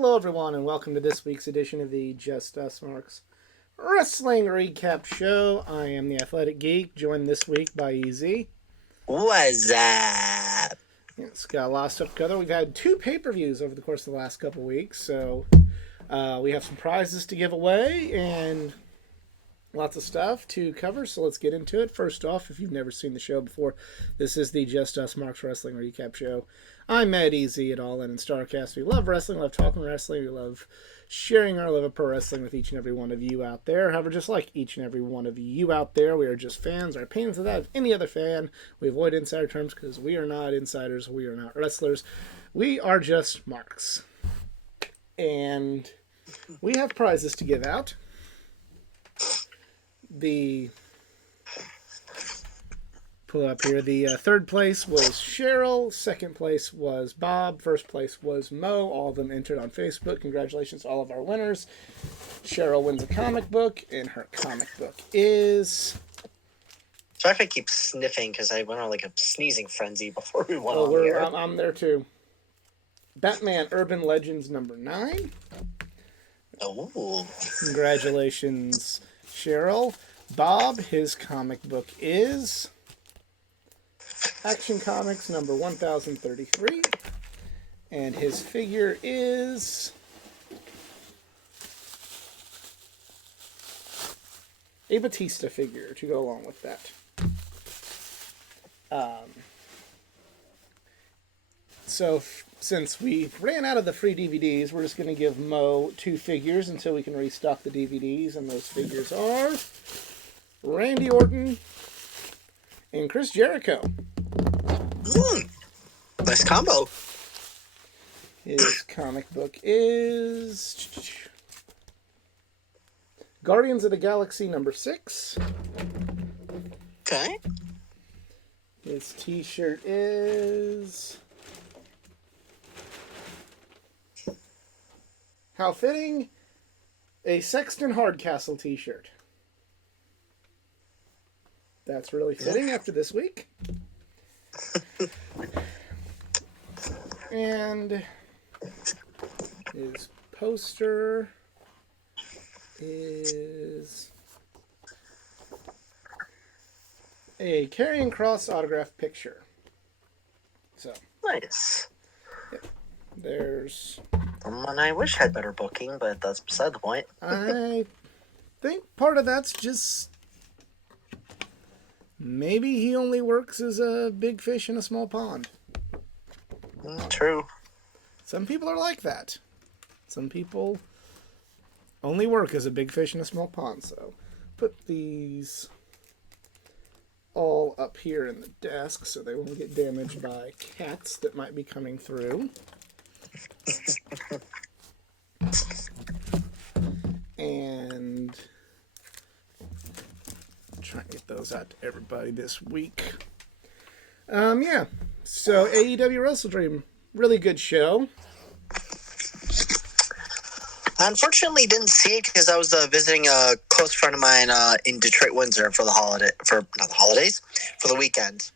Hello, everyone, and welcome to this week's edition of the Just Us Marks Wrestling Recap Show. I am the Athletic Geek, joined this week by EZ. What's up? It's got a lot of stuff together. We've had 2 pay-per-views over the course of the last couple weeks, so we have some prizes to give away and lots of stuff to cover, so let's get into it. First off, if you've never seen the show before, this is the Just Us Marks Wrestling Recap Show. I'm Matt Easy at All In and Starcast. We love wrestling, love talking wrestling, we love sharing our love of pro wrestling with each and every one of you out there. However, just like each and every one of you out there, we are just fans. Our opinions are that of any other fan. We avoid insider terms because we are not insiders, we are not wrestlers. We are just marks. And we have prizes to give out. Pull up here. The third place was Cheryl. Second place was Bob. First place was Mo. All of them entered on Facebook. Congratulations to all of our winners. Cheryl wins a comic book, and her comic book is... Sorry if I keep sniffing because I went on like a sneezing frenzy before we went on here. I'm there too. Batman Urban Legends #9. Oh. Congratulations, Cheryl. Bob, his comic book is Action Comics number 1033. And his figure is a Batista figure to go along with that. Since we ran out of the free DVDs, we're just going to give Mo 2 figures until we can restock the DVDs. And those figures are Randy Orton and Chris Jericho. Nice combo. His comic book is Guardians of the Galaxy #6. Okay. His t-shirt is... How fitting, a Sexton Hardcastle t-shirt. That's really fitting after this week. And his poster is a Karrion Kross autograph picture. So Nice. Yep, there's... Someone I wish had better booking, but that's beside the point. I think part of that's just... Maybe he only works as a big fish in a small pond. True. Some people are like that. Some people only work as a big fish in a small pond. So put these all up here in the desk so they won't get damaged by cats that might be coming through. And try and get those out to everybody this week. Yeah. So AEW Wrestle Dream, really good show. I unfortunately didn't see it because I was visiting a close friend of mine in Detroit, Windsor for the weekend.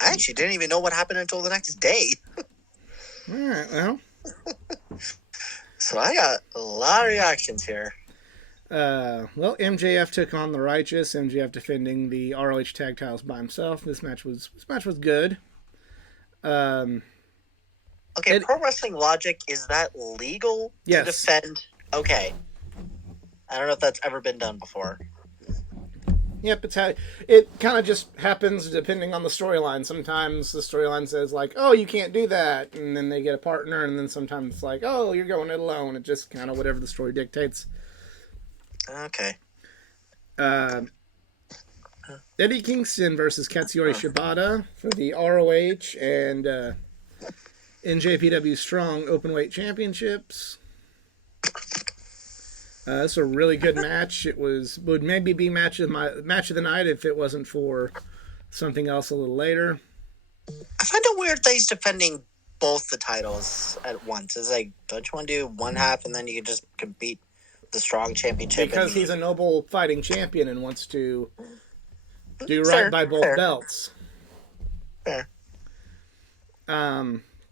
I actually didn't even know what happened until the next day. All right, well. So I got a lot of reactions here. Well, MJF took on the Righteous. MJF defending the ROH tag titles by himself. This match was good. Okay, Pro Wrestling Logic, is that legal to defend? Okay. I don't know if that's ever been done before. Yep, it kind of just happens depending on the storyline. Sometimes the storyline says, like, oh, you can't do that, and then they get a partner, and then sometimes it's like, oh, you're going it alone. It just kind of whatever the story dictates. Okay. Eddie Kingston versus Katsuyori Shibata for the ROH and NJPW Strong Openweight Championships. It's a really good match. Would maybe be match of the night if it wasn't for something else a little later. I find it weird that he's defending both the titles at once. It's like, don't you want to do one half and then you can just compete the Strong Championship? Because he's a noble fighting champion and wants to do right by both belts. Fair.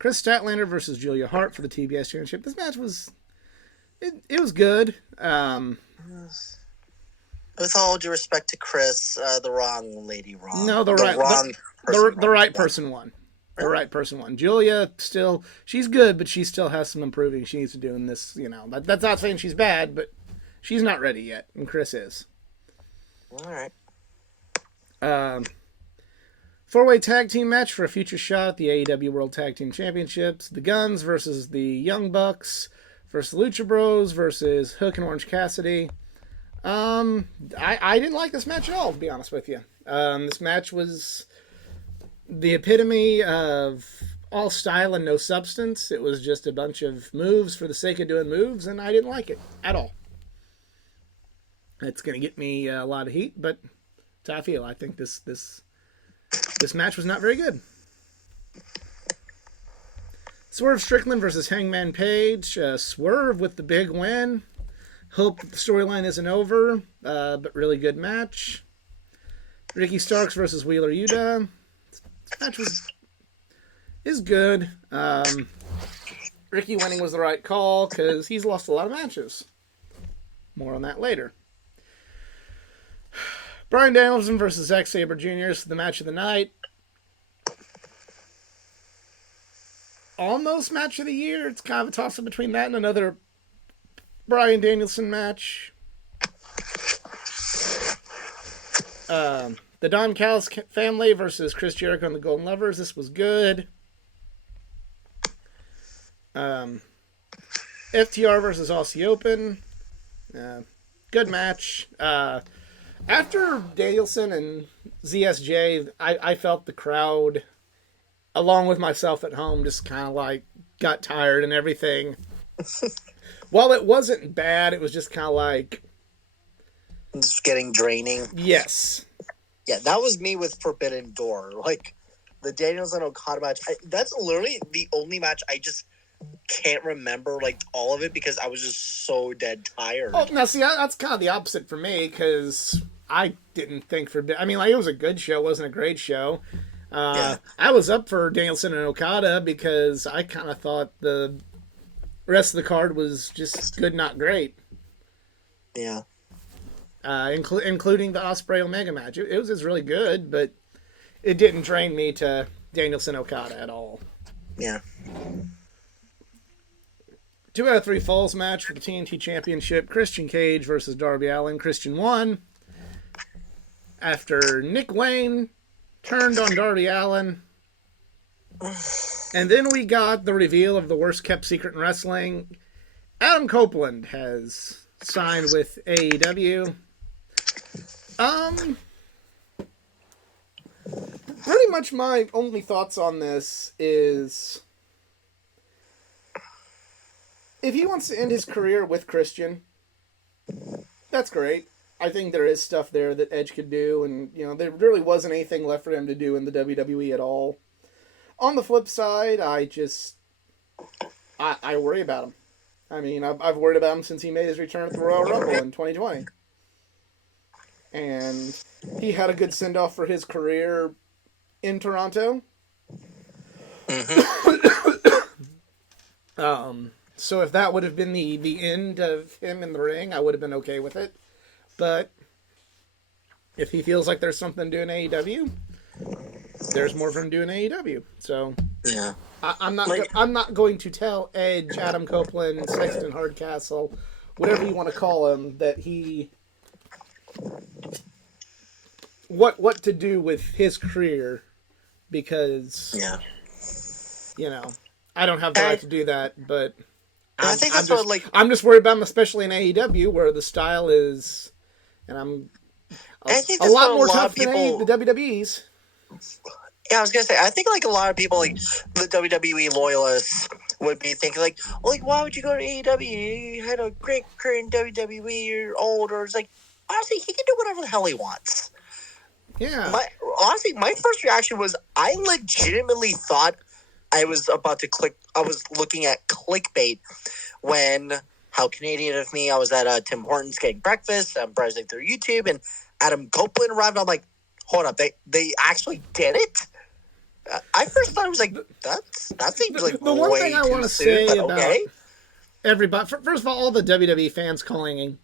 Chris Statlander versus Julia Hart for the TBS Championship. This match was It was good. With all due respect to Chris, the wrong lady wrong. No, the right person won. The right person won. Julia still, she's good, but she still has some improving she needs to do in this. That's not saying she's bad, but she's not ready yet, and Chris is. All right. 4-way tag team match for a future shot at the AEW World Tag Team Championships. The Guns versus the Young Bucks versus Lucha Bros versus Hook and Orange Cassidy. I didn't like this match at all, to be honest with you. This match was the epitome of all style and no substance. It was just a bunch of moves for the sake of doing moves, and I didn't like it at all. It's going to get me a lot of heat, but that's how I feel. I think this match was not very good. Swerve Strickland versus Hangman Page. Swerve with the big win. Hope the storyline isn't over, but really good match. Ricky Starks versus Wheeler Yuta. This match is good. Ricky winning was the right call because he's lost a lot of matches. More on that later. Bryan Danielson versus Zack Sabre Jr. is the match of the night. Almost match of the year. It's kind of a toss-up between that and another Bryan Danielson match. The Don Callis family versus Chris Jericho and the Golden Lovers. This was good. FTR versus Aussie Open. Good match. After Danielson and ZSJ, I felt the crowd, along with myself at home, just kind of like got tired and everything. While it wasn't bad, it was just kind of like... Just getting draining. Yes. Yeah, that was me with Forbidden Door. Like, the Danielson Okada match, that's literally the only match I just can't remember, like, all of it because I was just so dead tired. Oh, now, see, that's kind of the opposite for me because I didn't think Forbidden... I mean, like, it was a good show. It wasn't a great show. I was up for Danielson and Okada because I kind of thought the rest of the card was just good, not great. Yeah. Including the Ospreay Omega match. It was really good, but it didn't drain me to Danielson Okada at all. Yeah. 2 out of 3 falls match for the TNT Championship. Christian Cage versus Darby Allin. Christian won after Nick Wayne turned on Darby Allin. And then we got the reveal of the worst kept secret in wrestling. Adam Copeland has signed with AEW. Pretty much my only thoughts on this is if he wants to end his career with Christian, that's great. I think there is stuff there that Edge could do, and there really wasn't anything left for him to do in the WWE at all. On the flip side, I worry about him. I mean, I've worried about him since he made his return at the Royal Rumble in 2020. And he had a good send-off for his career in Toronto. Mm-hmm. So if that would have been the end of him in the ring, I would have been okay with it. But if he feels like there's something doing AEW, there's more for him doing AEW. So yeah, I'm not going to tell Edge, Adam Copeland, Sexton Hardcastle, whatever you want to call him, that he what to do with his career, because I don't have the right to do that. But I think that's I'm just worried about him, especially in AEW, where the style is, and I'm a lot more tough than the WWE's. Yeah, I was gonna say, I think like a lot of people, like the WWE loyalists, would be thinking like, why would you go to AEW? You had a great career in WWE. You're old, or it's like, honestly, he can do whatever the hell he wants. Yeah. My first reaction was I legitimately thought I was about to click. I was looking at clickbait when, how Canadian of me, I was at Tim Hortons getting breakfast. I'm browsing through YouTube, and Adam Copeland arrived. I'm like, hold up, they actually did it? I first thought it was like, that seems like the one way thing I too want to soon, say but about okay. everybody. First of all the WWE fans calling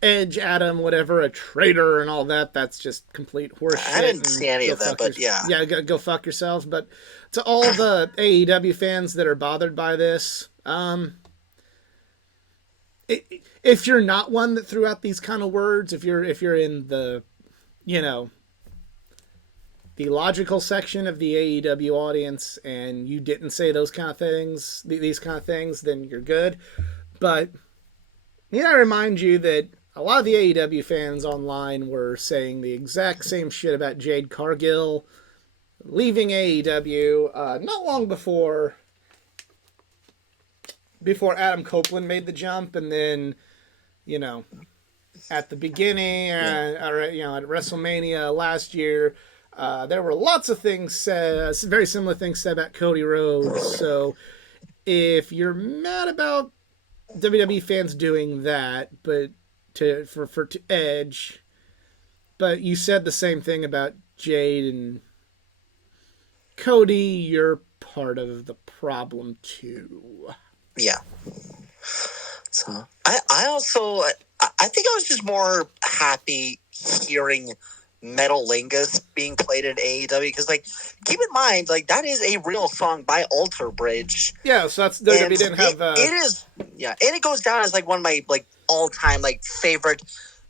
Edge, Adam, whatever, a traitor and all that. That's just complete horseshit. I didn't see any of that, but yeah, go fuck yourselves. But to all the AEW fans that are bothered by this, if you're not one that threw out these kind of words, if you're in the, you know, the logical section of the AEW audience and you didn't say those kind of things, these kind of things, then you're good. But I remind you that a lot of the AEW fans online were saying the exact same shit about Jade Cargill leaving AEW not long before Adam Copeland made the jump, and then, you know, at the beginning, at WrestleMania last year, there were lots of things said, very similar things said about Cody Rhodes. So if you're mad about WWE fans doing that, but for Edge, but you said the same thing about Jade and Cody, you're part of the problem too. Yeah. So I also I think I was just more happy hearing Metalingus being played in AEW, because, like, keep in mind, like, that is a real song by Alter Bridge. Yeah, so that's WWE didn't have. It is, yeah, and it goes down as like one of my like all time like favorite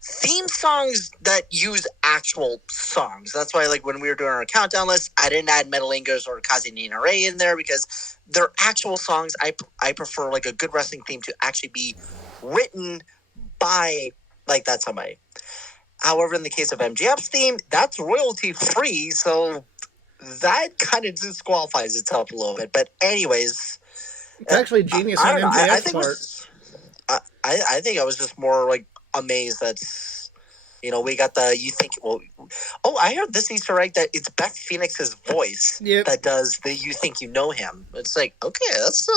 theme songs that use actual songs. That's why, like, when we were doing our countdown list, I didn't add Metalingus or Kazi Nina Ray in there, because they're actual songs. I prefer like a good wrestling theme to actually be written by like that somebody. However, in the case of MJF's theme, that's royalty free, so that kind of disqualifies itself a little bit. But anyways, it's actually genius on MJF's part. I think I was just more like amazed that, you know, we got the I heard this Easter egg that it's Beth Phoenix's voice that does the "You Think You Know Him." It's like, okay, that's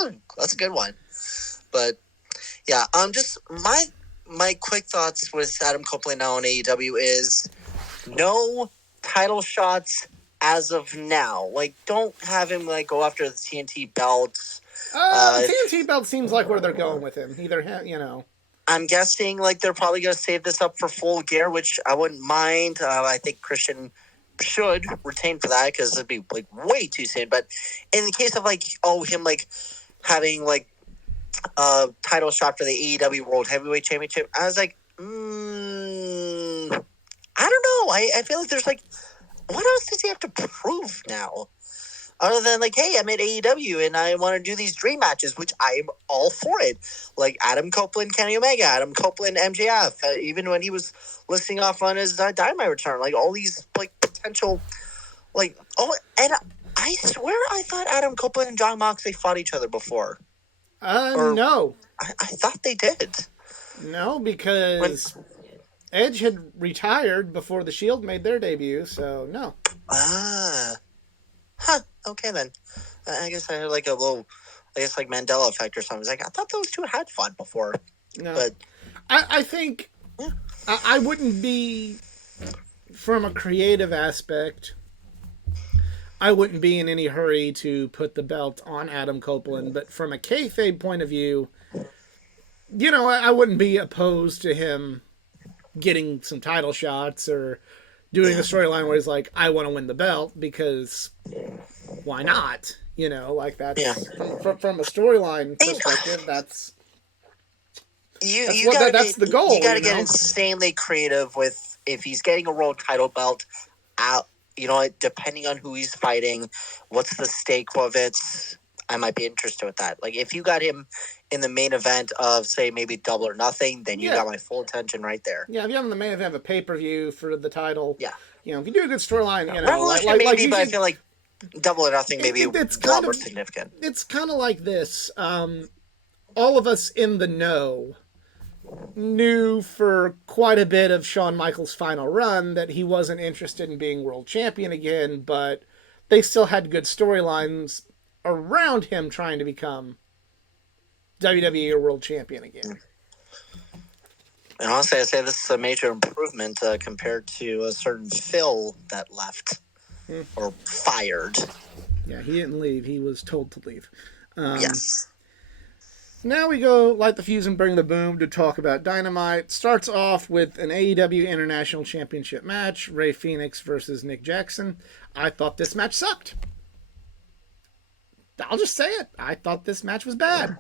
a good one. But yeah, just my quick thoughts with Adam Copeland now on AEW is no title shots as of now. Like, don't have him like go after the TNT belts. The TNT belt seems like where they're going with him. Either, you know. I'm guessing like they're probably going to save this up for Full Gear, which I wouldn't mind. I think Christian should retain for that, because it'd be like way too soon. But in the case of like him like having like title shot for the AEW World Heavyweight Championship, I was like, I don't know. I feel like there's like, what else does he have to prove now? Other than like, hey, I'm at AEW and I want to do these dream matches, which I'm all for it. Like Adam Copeland, Kenny Omega, Adam Copeland, MJF, even when he was listing off on his Dynamite return, like all these like potential, like, and I swear I thought Adam Copeland and Jon Moxley fought each other before. No. I thought they did. No, because Edge had retired before the Shield made their debut, so no. Okay then. I guess I had like a little, like Mandela effect or something. I was like, I thought those two had fought before. No. But I think I wouldn't be, from a creative aspect, I wouldn't be in any hurry to put the belt on Adam Copeland, but from a kayfabe point of view, you know, I wouldn't be opposed to him getting some title shots or doing a storyline where he's like, I want to win the belt, because why not? You know, like that's from a storyline perspective, that's the goal. You got to get insanely creative with, if he's getting a world title belt out. You know, depending on who he's fighting, what's the stake of it, I might be interested with that. Like, if you got him in the main event of, say, maybe Double or Nothing, then you got my full attention right there. Yeah, if you have him in the main event of a pay-per-view for the title, you know, if you do a good storyline, you know, Revolution maybe, but I feel like Double or Nothing maybe it's a lot more significant. It's kind of like this. All of us in the know knew for quite a bit of Shawn Michaels' final run that he wasn't interested in being world champion again, but they still had good storylines around him trying to become WWE or world champion again. And honestly, I say this is a major improvement compared to a certain Phil that left or fired. Yeah, he didn't leave. He was told to leave. Yes. Now we go light the fuse and bring the boom to talk about Dynamite. Starts off with an AEW International Championship match, Rey Fenix versus Nick Jackson. I thought this match sucked. I'll just say it. I thought this match was bad.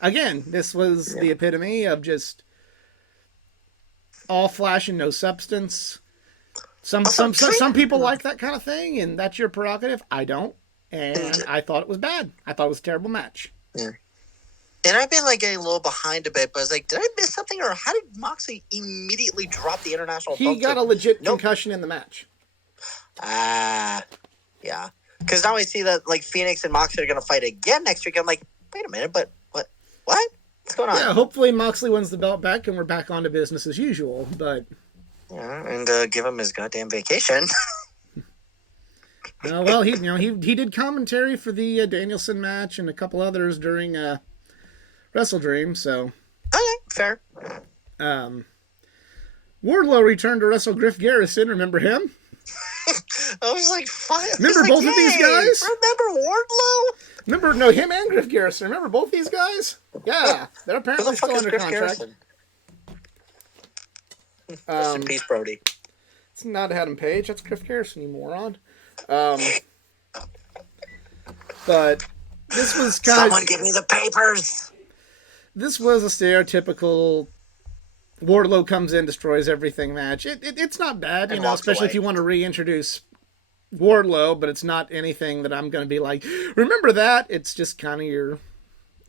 Again, this was the epitome of just all flash and no substance. Some people like that kind of thing, and that's your prerogative. I don't, and I thought it was bad. I thought it was a terrible match. Yeah. And I've been like getting a little behind a bit, but I was like, did I miss something, or how did Moxley immediately drop the international? He got a legit concussion in the match. Yeah. Because now I see that like Phoenix and Moxley are going to fight again next week. I'm like, wait a minute, but what? What's going on? Yeah, hopefully Moxley wins the belt back and we're back on to business as usual. But yeah, and give him his goddamn vacation. Well, he did commentary for the Danielson match and a couple others during Wrestle Dream. So okay, fair. Wardlow returned to wrestle Griff Garrison. Remember him? I was like, fine. Remember both of these guys? Remember Wardlow? No, him and Griff Garrison. Remember both these guys? Yeah, they're apparently still under contract. Rest in peace, Brody. It's not Adam Page. That's Griff Garrison, you moron. But this was someone give me the papers. This was a stereotypical Wardlow comes in, destroys everything match. It's not bad, especially if you want to reintroduce Wardlow, but it's not anything that I'm going to be like, remember that? It's just kind of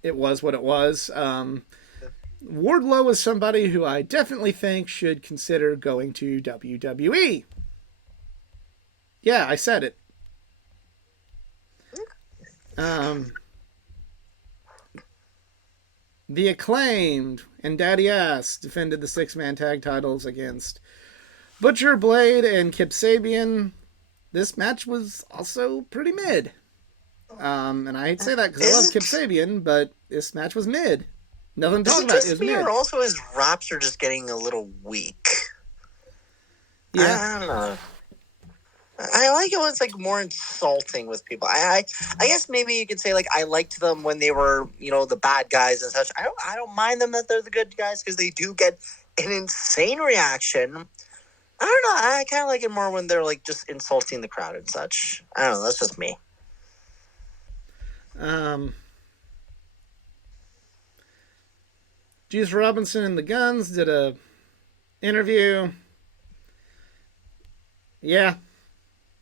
it was what it was. Wardlow is somebody who I definitely think should consider going to WWE. Yeah, I said it. The Acclaimed and Daddy Ass defended the 6-man tag titles against Butcher, Blade, and Kip Sabian. This match was also pretty mid. And I hate to say that because I love Kip Sabian, but this match was mid. Nothing to talk about. It was mid. Also, his raps are just getting a little weak. Yeah. I don't know. I like it when it's like more insulting with people. I guess maybe you could say like I liked them when they were the bad guys and such. I don't mind them that they're the good guys because they do get an insane reaction. I don't know. I kind of like it more when they're like just insulting the crowd and such. I don't know. That's just me. Juice Robinson and the Guns did a interview. Yeah.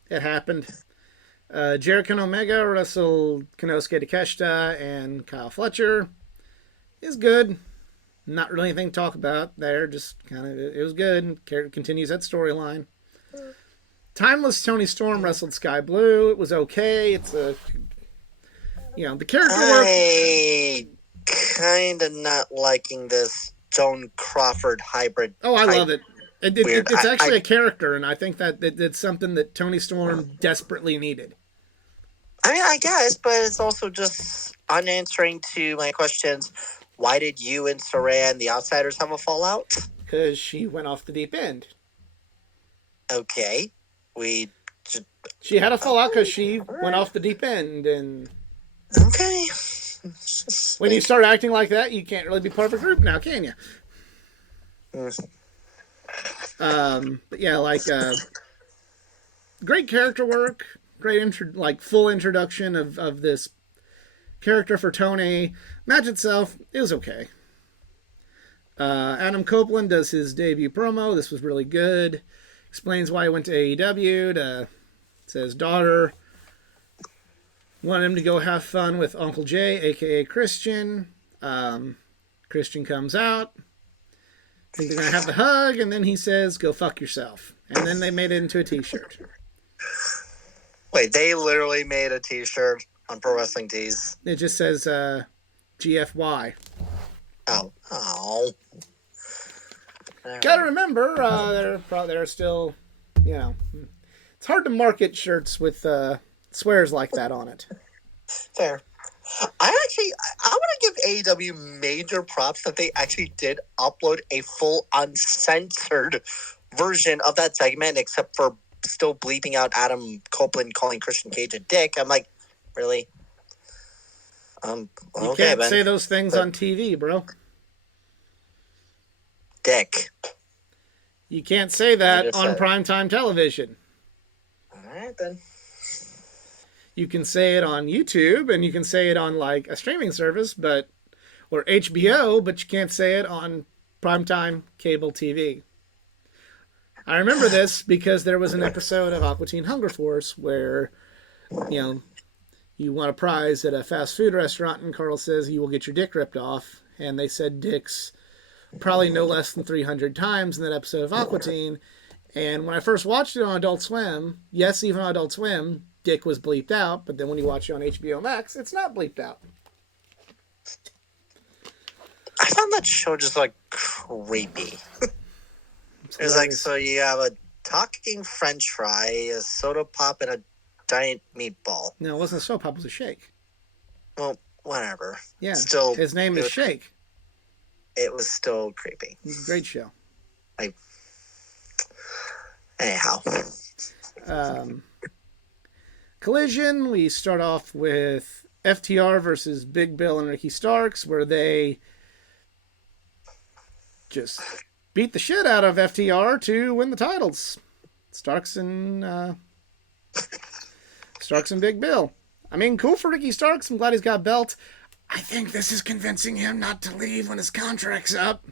It happened. Jericho and Omega wrestled Konosuke Takeshita and Kyle Fletcher. It's good. Not really anything to talk about there. Just kind of, it was good. Continues that storyline. Timeless Tony Storm wrestled Sky Blue. It was okay. It's the character work. I kind of not liking this Joan Crawford hybrid. Oh, I love it. It's actually a character, and I think that it's something that Tony Storm desperately needed. I mean, I guess, but it's also just unanswering to my questions. Why did you and Saraya and the Outsiders have a fallout? Because she went off the deep end. Okay. She had a fallout because she went off the deep end, and... Okay. When you start acting like that, you can't really be part of a group now, can you? But yeah, great character work, great full introduction of this character for Tony. Match itself, it was okay. Adam Copeland does his debut promo. This was really good. Explains why he went to AEW. To his daughter wanted him to go have fun with Uncle Jay, aka Christian. Christian comes out. Think they're going to have the hug, and then he says, go fuck yourself. And then they made it into a t-shirt. Wait, they literally made a t-shirt on Pro Wrestling Tees? It just says GFY. Oh. Gotta remember, they're still, it's hard to market shirts with swears like that on it. Fair. I want to give AEW major props that they actually did upload a full uncensored version of that segment, except for still bleeping out Adam Copeland calling Christian Cage a dick. I'm like, really? You Okay, can't Ben. say those things on TV, bro. Dick. You can't say that just on said it. primetime television. All right, then. You can say it on YouTube and you can say it on like a streaming service, or HBO, but you can't say it on primetime cable TV. I remember this because there was an episode of Aqua Teen Hunger Force where, you won a prize at a fast food restaurant and Carl says you will get your dick ripped off. And they said dicks probably no less than 300 times in that episode of Aqua Teen. And when I first watched it on Adult Swim, yes, even on Adult Swim, dick was bleeped out. But then when you watch it on HBO Max, it's not bleeped out. I found that show just like creepy. It's like, so you have a talking French fry, a soda pop, and a giant meatball. No, it wasn't a soap pop, it was a shake. Well, whatever. Yeah. Still, his name is Shake. It was still creepy. Great show. Anyhow. Collision, we start off with FTR versus Big Bill and Ricky Starks, where they just beat the shit out of FTR to win the titles. Starks and Big Bill. I mean, cool for Ricky Starks. I'm glad he's got a belt. I think this is convincing him not to leave when his contract's up.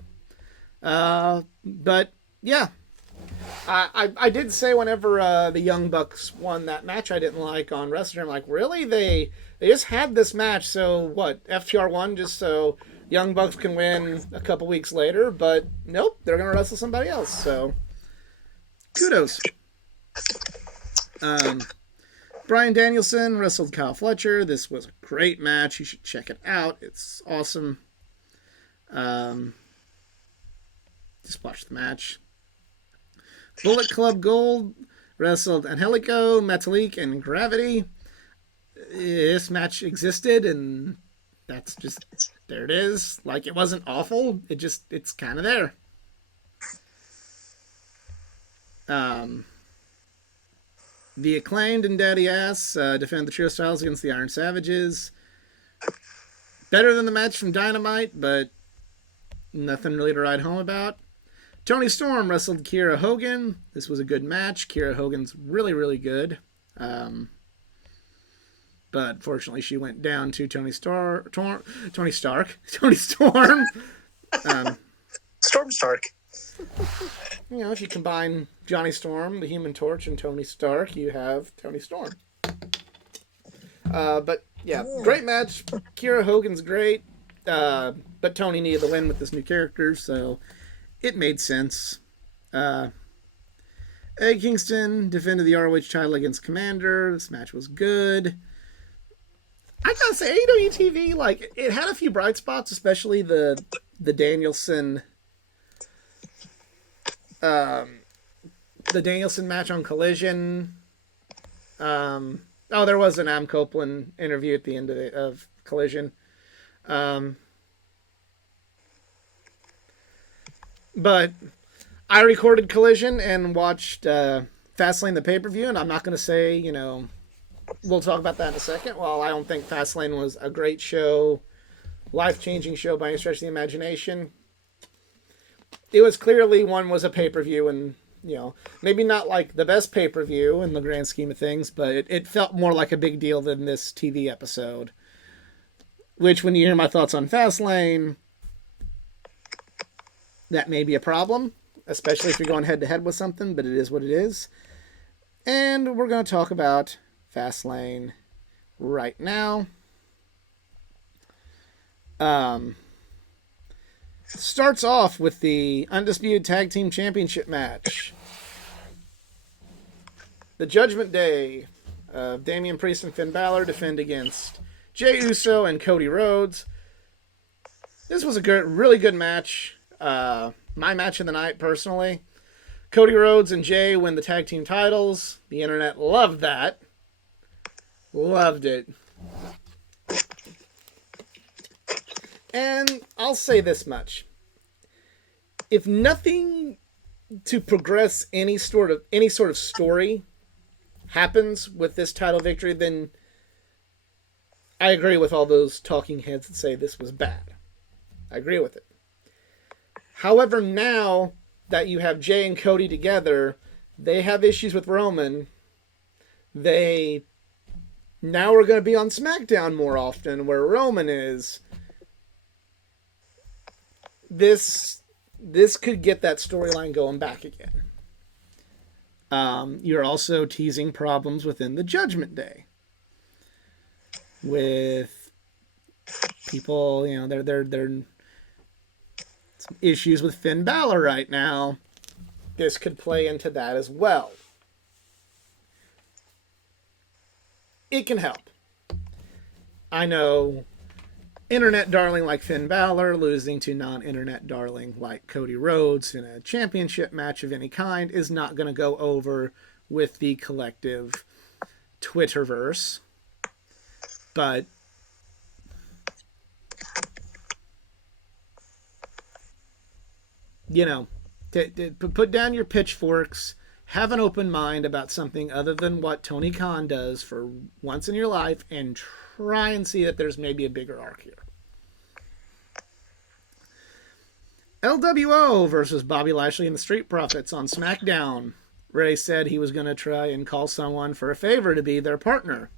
But yeah, I did say whenever the Young Bucks won that match I didn't like on Wrestling, I'm like, really? They just had this match, so what? FTR won just so Young Bucks can win a couple weeks later, but nope, they're going to wrestle somebody else, so kudos. Bryan Danielson wrestled Kyle Fletcher. This was a great match. You should check it out. It's awesome. Just watch the match. Bullet Club Gold wrestled Angelico, Metalik, and Gravity. This match existed, and that's just, there it is. Like, it wasn't awful. It's kind of there. The Acclaimed and Daddy Ass defend the Trio Styles against the Iron Savages. Better than the match from Dynamite, but nothing really to write home about. Toni Storm wrestled Kiera Hogan. This was a good match. Kiera Hogan's really, really good. But fortunately, she went down to Toni Storm. Storm Stark. If you combine Johnny Storm, the Human Torch, and Tony Stark, you have Toni Storm. But yeah, great match. Kiera Hogan's great. But Tony needed the win with this new character, so it made sense. Eddie Kingston defended the ROH title against Commander. This match was good. I gotta say, AEW TV, like, it had a few bright spots, especially the Danielson match on Collision. There was an Adam Copeland interview at the end of Collision. But I recorded Collision and watched Fastlane the pay-per-view, and I'm not going to say, we'll talk about that in a second. Well, I don't think Fastlane was a great show, life-changing show by any stretch of the imagination. It was clearly, one was a pay-per-view, and, maybe not like the best pay-per-view in the grand scheme of things, but it felt more like a big deal than this TV episode. Which, when you hear my thoughts on Fastlane, that may be a problem, especially if you're going head-to-head with something, but it is what it is. And we're going to talk about Fastlane right now. Starts off with the Undisputed Tag Team Championship match. The Judgment Day of Damian Priest and Finn Balor defend against Jey Uso and Cody Rhodes. This was a really good match. My match of the night, personally. Cody Rhodes and Jey win the tag team titles. The internet loved that. Loved it. And I'll say this much. If nothing to progress any sort of story happens with this title victory, then I agree with all those talking heads that say this was bad. I agree with it. However, now that you have Jay and Cody together, they have issues with Roman. They now are going to be on SmackDown more often, where Roman is. This could get that storyline going back again. You're also teasing problems within the Judgment Day with people. You know, they're some issues with Finn Balor right now. This could play into that as well. It can help. I know internet darling like Finn Balor losing to non-internet darling like Cody Rhodes in a championship match of any kind is not going to go over with the collective Twitterverse. But you know, put down your pitchforks, have an open mind about something other than what Tony Khan does for once in your life, and try and see that there's maybe a bigger arc here. LWO versus Bobby Lashley and the Street Profits on SmackDown. Ray said he was going to try and call someone for a favor to be their partner.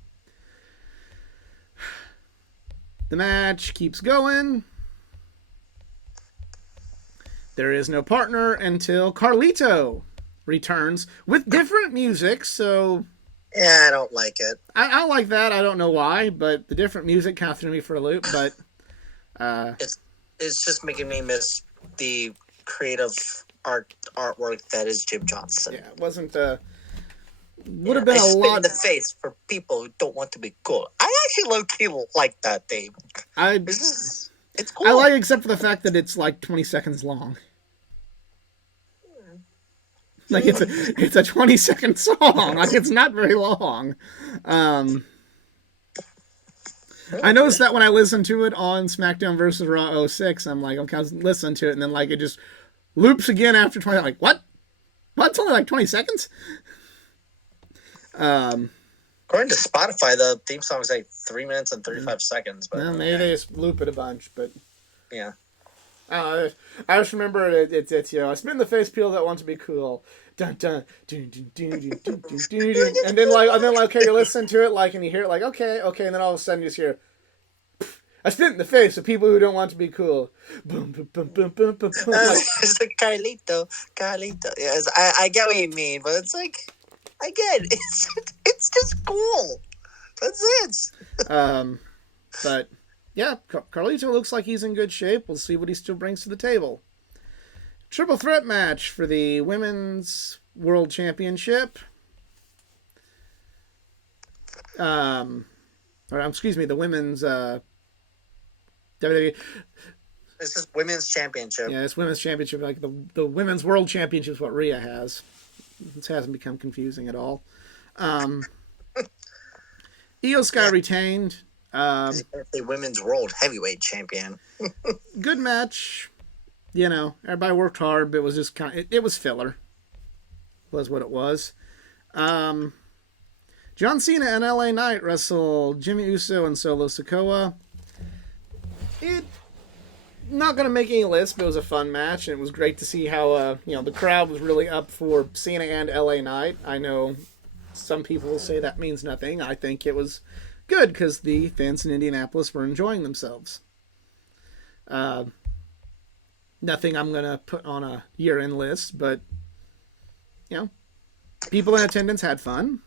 The match keeps going. There is no partner until Carlito returns with different music, so... Yeah, I don't like it. I like that. I don't know why, but the different music kind of threw me for a loop, but... It's just making me miss the creative artwork that is Jim Johnston. Yeah, it wasn't... would have been a lot... in the face for people who don't want to be cool. I actually low-key like that theme. It's cool. I like it except for the fact that it's like 20 seconds long. Like it's a 20-second song. Like it's not very long. I noticed that when I listened to it on SmackDown vs. Raw 06, I'm like, okay, I was listening to it, and then like it just loops again after 20. I'm like, what? What? It's only like 20 seconds? According to Spotify, the theme song is like 3 minutes and 35 seconds. But well, maybe they just loop it a bunch, but yeah. I just remember it's I spin the face people that want to be cool. Dun dun dun dun dun dun dun dun dun. And then okay, you listen to it and you hear it okay, and then all of a sudden you just hear I spit in the face of people who don't want to be cool. Boom, boom, boom, boom, boom, boom. It's like Carlito. Yes, I get what you mean, but it's like again, it's just cool. That's it. But yeah, Carlito looks like he's in good shape. We'll see what he still brings to the table. Triple threat match for the Women's World Championship. The Women's WWE. This is Women's Championship. Yeah, it's Women's Championship. Like the Women's World Championship is what Rhea has. This hasn't become confusing at all. Io Sky retained. The Women's World Heavyweight Champion. Good match. You know, everybody worked hard, but it was just it was filler. Was what it was. John Cena and LA Knight wrestled Jimmy Uso and Solo Sikoa. It not going to make any list, but it was a fun match, and it was great to see how the crowd was really up for Cena and LA Knight. I know some people will say that means nothing. I think it was good because the fans in Indianapolis were enjoying themselves. Nothing I'm going to put on a year-end list, but, people in attendance had fun.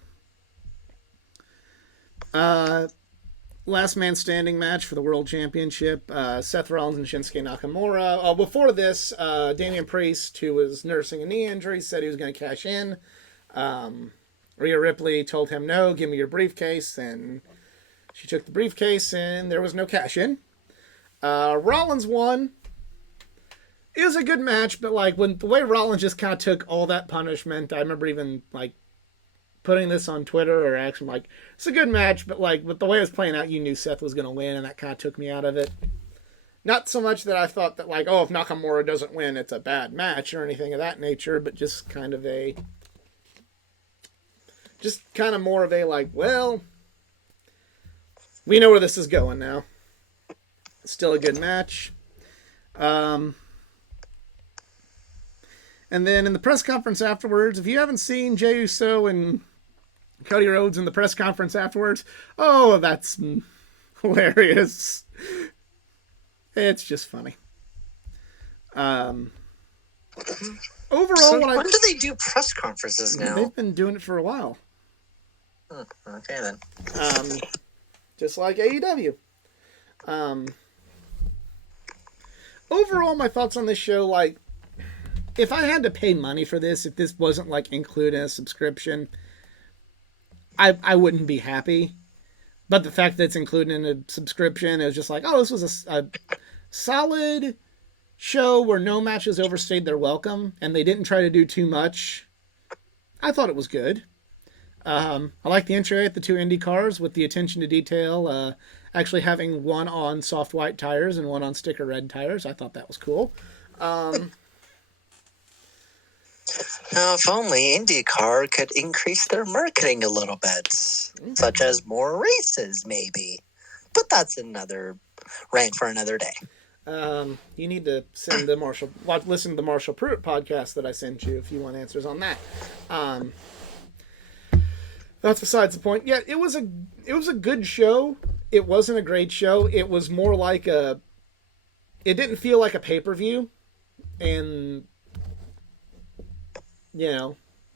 Last man standing match for the World Championship, Seth Rollins and Shinsuke Nakamura. Before this, Damian Priest, who was nursing a knee injury, said he was going to cash in. Rhea Ripley told him, no, give me your briefcase, and she took the briefcase, and there was no cash in. Rollins won. It was a good match, but when the way Rollins just kind of took all that punishment, I remember even putting this on Twitter or actually it's a good match, but with the way it was playing out, you knew Seth was going to win, and that kind of took me out of it. Not so much that I thought that if Nakamura doesn't win, it's a bad match or anything of that nature, but just kind of more of a we know where this is going now. Still a good match. And then in the press conference afterwards, if you haven't seen Jey Uso and Cody Rhodes in the press conference afterwards, oh, that's hilarious. It's just funny. Overall, So when do they do press conferences now? They've been doing it for a while. Okay, then. Just like AEW. Overall, my thoughts on this show, like, if I had to pay money for this, if this wasn't, like, included in a subscription, I wouldn't be happy. But the fact that it's included in a subscription, it was just like, oh, this was a solid show where no matches overstayed their welcome, and they didn't try to do too much. I thought it was good. I like the intro at the two Indy cars with the attention to detail, actually having one on soft white tires and one on sticker red tires. I thought that was cool. Now, if only IndyCar could increase their marketing a little bit, such as more races, maybe. But that's another rant for another day. You need to send listen to the Marshall Pruitt podcast that I sent you if you want answers on that. That's besides the point. Yeah, it was a good show. It wasn't a great show. It was more like it didn't feel like a pay-per-view, and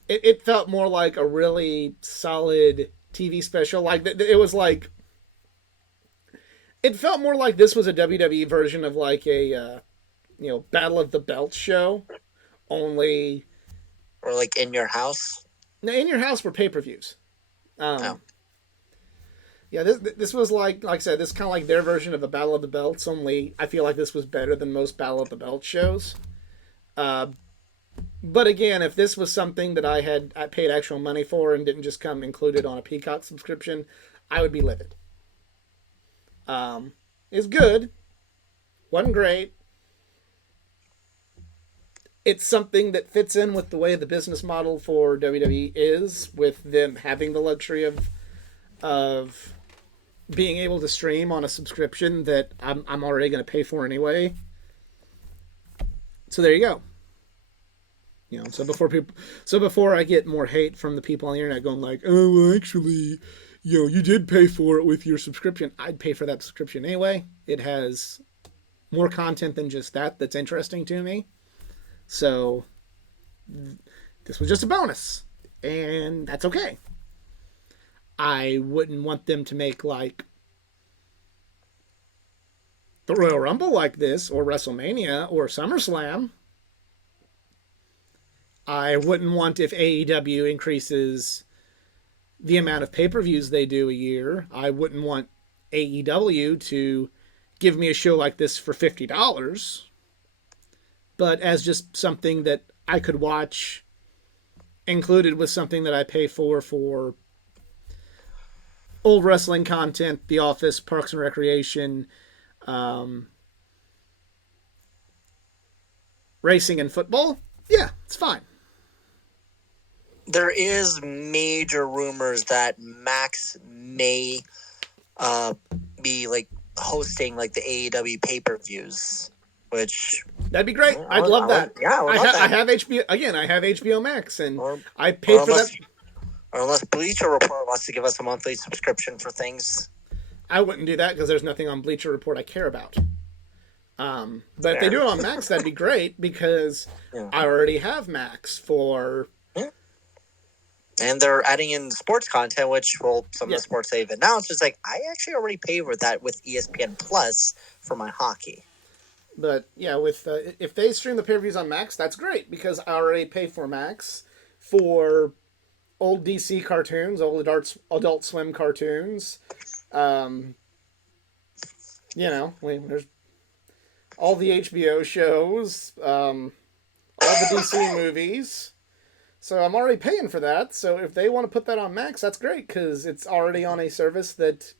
it felt more like a really solid TV special. Like it was like, it felt more like this was a WWE version of like a Battle of the Belts show, only. Or like In Your House. No, In Your House were pay-per-views. Yeah, this was like I said, this is kind of like their version of a Battle of the Belts. Only I feel like this was better than most Battle of the Belts shows. But again, if this was something that I paid actual money for and didn't just come included on a Peacock subscription, I would be livid. It's good. Wasn't great. It's something that fits in with the way the business model for WWE is, with them having the luxury of being able to stream on a subscription that I'm already going to pay for anyway. So there you go. So before I get more hate from the people on the internet going like, oh, well, actually, you did pay for it with your subscription. I'd pay for that subscription anyway. It has more content than just that's interesting to me. So this was just a bonus, and that's okay. I wouldn't want them to make like the Royal Rumble like this, or WrestleMania, or SummerSlam. I wouldn't want if AEW increases the amount of pay-per-views they do a year. I wouldn't want AEW to give me a show like this for $50. But as just something that I could watch included with something that I pay for old wrestling content, The Office, Parks and Recreation, racing and football, yeah, it's fine. There is major rumors that Max may be like hosting like the AEW pay-per-views, which that'd be great. I'd love that. I have HBO again. I have HBO Max, and I paid for that. Or unless Bleacher Report wants to give us a monthly subscription for things, I wouldn't do that because there's nothing on Bleacher Report I care about. But if they do it on Max, that'd be great because I already have Max for. And they're adding in sports content, which, some of the sports they've announced, is like, I actually already pay for that with ESPN Plus for my hockey. But, yeah, with if they stream the pay-per-views on Max, that's great, because I already pay for Max for old DC cartoons, old Adult Swim cartoons. There's all the HBO shows, all the DC movies. So I'm already paying for that. So if they want to put that on Max, that's great, because it's already on a service that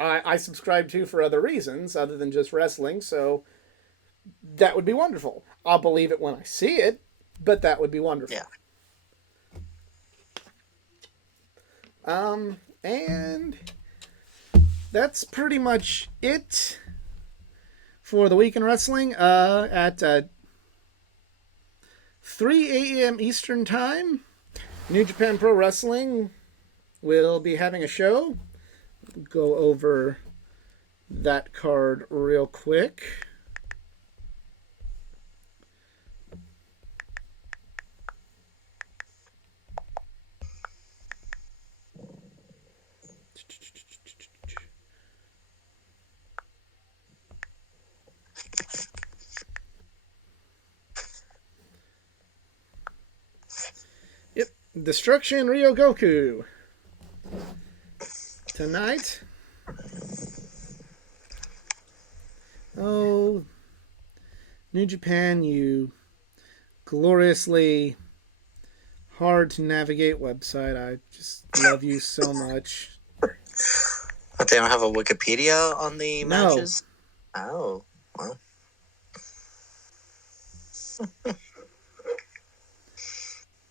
I subscribe to for other reasons other than just wrestling. So that would be wonderful. I'll believe it when I see it, but that would be wonderful. Yeah. And that's pretty much it for the week in wrestling. At 3 a.m. Eastern Time, New Japan Pro Wrestling will be having a show. Go over that card real quick. Yep, Destruction Ryogoku. Tonight. Oh, New Japan, you gloriously hard to navigate website. I just love you so much. But they don't have a Wikipedia on the matches? Oh, well.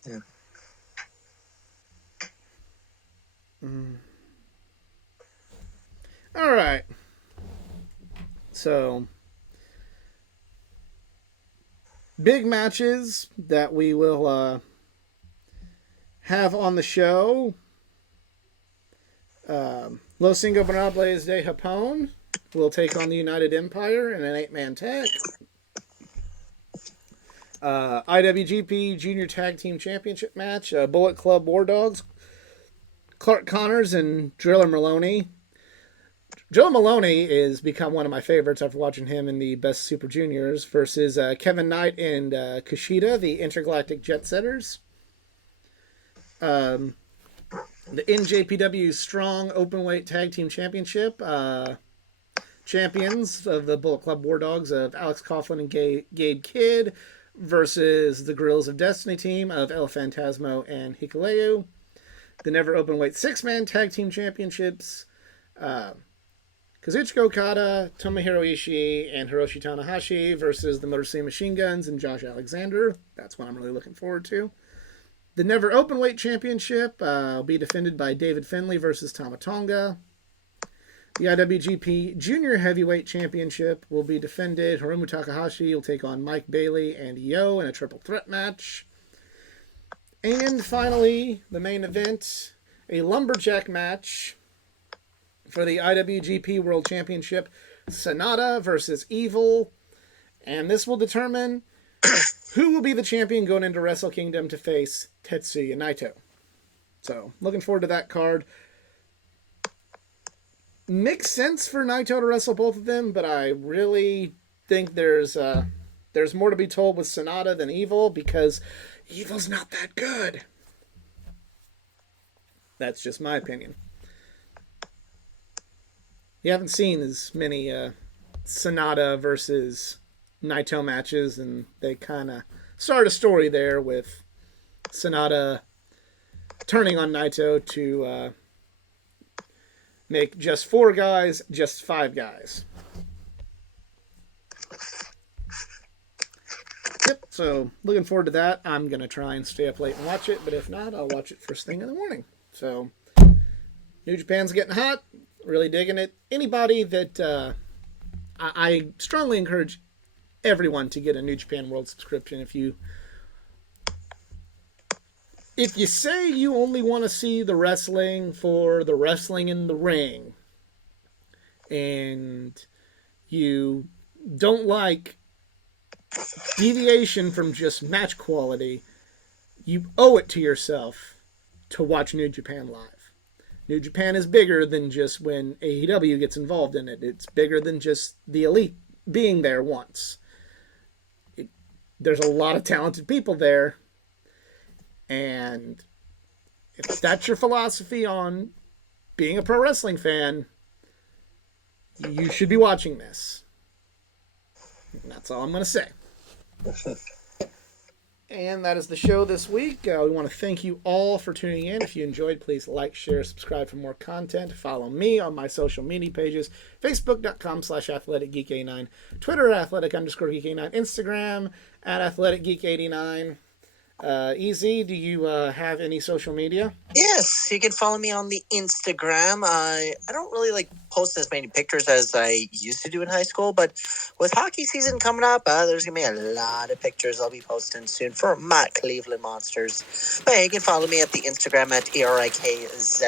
Yeah. All right. So, big matches that we will have on the show. Los Ingobernables de Japón will take on the United Empire in an 8-man tag. IWGP Junior Tag Team Championship match. Bullet Club War Dogs. Clark Connors and Driller Maloney. Joe Maloney is become one of my favorites after watching him in the Best Super Juniors versus Kevin Knight and Kushida, the Intergalactic Jet Setters. The NJPW Strong Openweight Tag Team Championship. Champions of the Bullet Club War Dogs of Alex Coughlin and Gabe Kidd versus the Guerrillas of Destiny team of El Phantasmo and Hikuleo. The Never Openweight 6-man Tag Team Championships. Kazuchika Okada, Tomohiro Ishii, and Hiroshi Tanahashi versus the Motor City Machine Guns and Josh Alexander. That's what I'm really looking forward to. The Never Openweight Championship will be defended by David Finlay versus Tama Tonga. The IWGP Junior Heavyweight Championship will be defended. Hiromu Takahashi will take on Mike Bailey and Yo in a triple threat match. And finally, the main event, a lumberjack match for the IWGP World Championship, Sonata versus Evil. And this will determine who will be the champion going into Wrestle Kingdom to face Tetsuya Naito. So, looking forward to that card. Makes sense for Naito to wrestle both of them, but I really think there's more to be told with Sonata than Evil, because Evil's not that good. That's just my opinion. You haven't seen as many Sonata versus Naito matches, and they kind of start a story there with Sonata turning on Naito to make just 4 guys, just 5 guys. Yep, so looking forward to that. I'm going to try and stay up late and watch it, but if not, I'll watch it first thing in the morning. So, New Japan's getting hot. Really digging it. Anybody that I strongly encourage everyone to get a New Japan World subscription. If you say you only want to see the wrestling for the wrestling in the ring, and you don't like deviation from just match quality, you owe it to yourself to watch New Japan live. New Japan is bigger than just when AEW gets involved in it. It's bigger than just the elite being there once. There's a lot of talented people there. And if that's your philosophy on being a pro wrestling fan, you should be watching this. And that's all I'm going to say. And that is the show this week. We want to thank you all for tuning in. If you enjoyed, please like, share, subscribe for more content. Follow me on my social media pages, facebook.com/athleticgeek89, Twitter @athletic_geek89, Instagram @athleticgeek89. Easy, do you have any social media? Yes, you can follow me on the Instagram. I don't really post as many pictures as I used to do in high school, but with hockey season coming up, there's going to be a lot of pictures I'll be posting soon for my Cleveland Monsters. But hey, you can follow me at the Instagram at ERIKZARINS.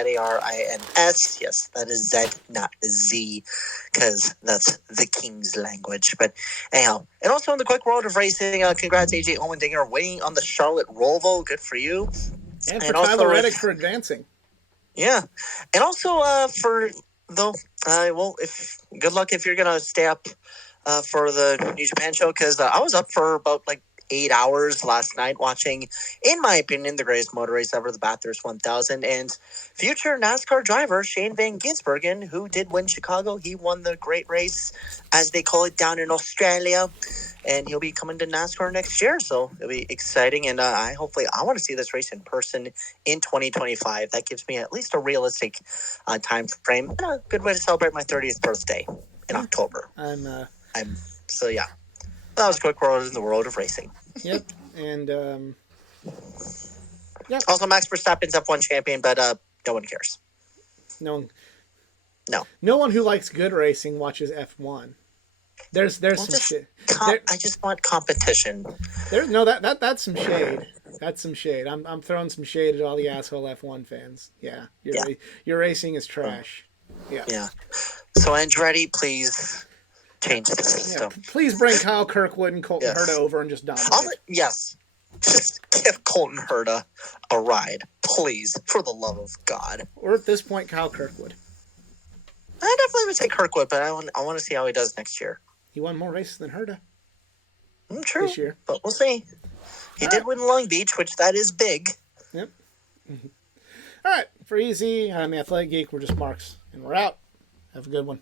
Yes, that is Z, not Z, because that's the King's language. But anyhow, and also in the quick world of racing, congrats AJ Allmendinger winning on the Charlotte Roval. Good for you. And for Tyler Reddick for advancing. Yeah. And also if good luck if you're going to stay up for the New Japan show, because I was up for about 8 hours last night watching, in my opinion, the greatest motor race ever, the Bathurst 1000, and future NASCAR driver Shane Van Gisbergen, who did win Chicago. He won the great race, as they call it down in Australia, and he'll be coming to NASCAR next year, so it'll be exciting, and I want to see this race in person in 2025. That gives me at least a realistic time frame, and a good way to celebrate my 30th birthday in October. So yeah. That was quick world in the world of racing. Yep, and Also, Max Verstappen's F1 champion, but no one cares. No No. one who likes good racing watches F1. There's some shit. I just want competition. That's some shade. That's some shade. I'm throwing some shade at all the asshole F1 fans. Yeah, your racing is trash. Yeah. So Andretti, please change the system. Yeah, please bring Kyle Kirkwood and Colton Herta over and just dominate. Yes. Just give Colton Herta a ride, please, for the love of God. Or at this point, Kyle Kirkwood. I definitely would say Kirkwood, but I want to see how he does next year. He won more races than Herta. True. This year. But we'll see. He did win Long Beach, which that is big. Yep. Mm-hmm. All right. For Easy, I'm the Athletic Geek. We're just marks. And we're out. Have a good one.